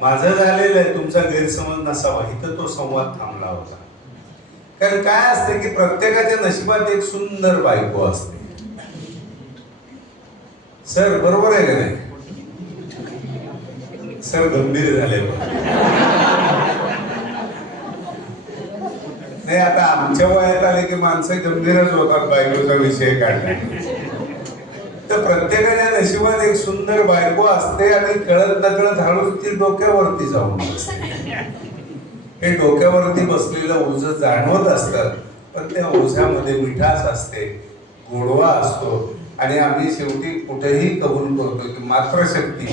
माझं झालेलं आहे, तुमचा गैरसमज नसावा, इथं तो संवाद थांबला होता. कारण काय असते की प्रत्येकाच्या नशिबात एक सुंदर बायको असते. सर बरोबर आहे का नाही? सर गंभीर झाले. नाही, आता आमच्या वयात आले की माणसं गंभीरच होतात बायकोचा विषय काढणे. तर प्रत्येकाच्या नशिबात एक सुंदर बायको असते आणि कळत नकळत हळूच ती डोक्यावरती जाऊन बसते. हे डोक्यावरती बसलेलं ओझं जाणवत असतं, पण त्या ओझ्यामध्ये मिठास असते, गोडवा असतो. आणि आम्ही शेवटी कुठेही कबूल करतो की मातृशक्ती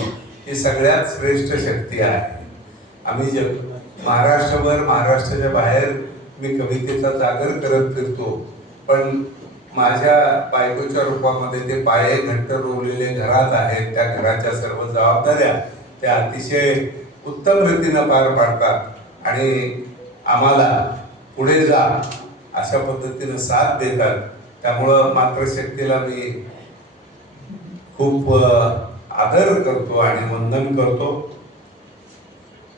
ही सगळ्यात श्रेष्ठ शक्ती आहे. आम्ही महाराष्ट्रभर, महाराष्ट्राच्या बाहेर मी कवितेचा जागर करत फिरतो, पण माझ्या बायकोच्या रूपामध्ये ते पाये घट्ट रोवलेले घरात आहेत. त्या घराच्या सर्व जबाबदाऱ्या त्या अतिशय उत्तम रीतीनं पार पाडतात आणि आम्हाला पुढे जा अशा पद्धतीनं साथ देतात. त्यामुळं मातृशक्तीला मी खूप आदर करतो आणि वंदन करतो.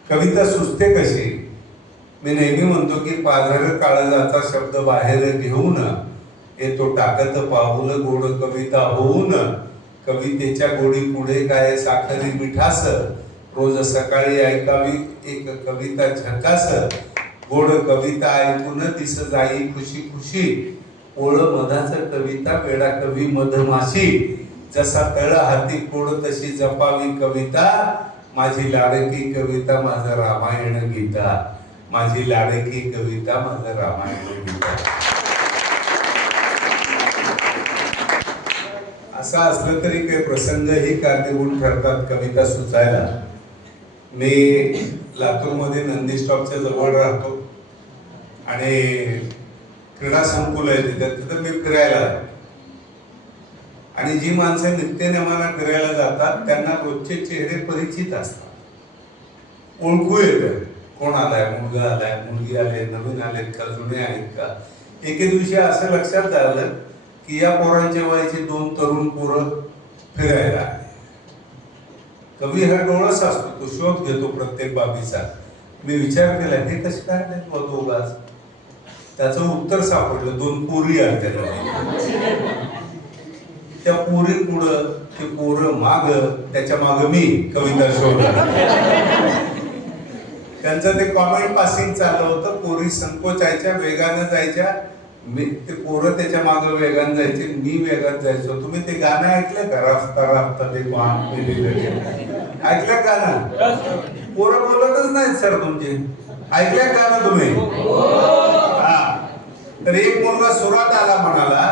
कविता सुचते कशी? मी नेहमी म्हणतो की पाझर काळजाचा शब्द बाहेर घेऊन येतो टाकत पाऊल गोड कविता होऊन. कवितेच्या गोडी पुढे काय साखरी मिठास, रोज सकाळी ऐकावी एक कविता झकास. गोड कविता ऐकून दिस जाई खुशी खुशी, ओळ मधाच कविता वेडा कवी मधमाशी. जसा तळ हाती कोड तशी जपावी कविता, माझी लाडकी कविता माझं रामायण गीता. माझी लाडकी कविता माझं रामायण गीता. असं असलं तरी काही प्रसंगही कारणीभूत ठरतात कविता सुचायला. मी लातूरमध्ये नंदी स्टॉपच्या जवळ राहतो आणि क्रीडा संकुल आहे तिथं मी फिरायला. आणि जी माणसं नित्यनेमानं फिरायला जातात त्यांना रोजचे चेहरे परिचित असतात, ओळखू येतं. कोण आलाय, मुलगा आलाय, मुलगी आले, नवीन आलेत का, जुने आहेत का. एके दिवशी असं लक्षात आलं की या पोरांच्या वयाची 2 तरुण पोरं फिरायला आले. कवी हा डोळस असतो, तो शोध घेतो प्रत्येक बाबीचा. मी विचार केला हे कसे काय आले दोघाच. त्याचं उत्तर सापडलं, 2 पोरी आहेत. त्या पोरी पुढं, ते पोरं माग, त्याच्या माग मी कविता शोधला. त्यांचं ते कॉमेंट पासिंग चाललं होतं. पोरी संकोचायच्या, वेगानं जायच्या, मी ते पोरं त्याच्या मागं वेगानं जायचे, मी वेगात जायचो. तुम्ही ते गाणं ऐकलं का? रफ्ता रफ्ता ते कॉन ऐकलं गाणं? पोरं बोलतच नाहीत सर तुमचे. ऐकलं गाणं तुम्ही? हा. तर एक मुलगा सुरात आला, म्हणाला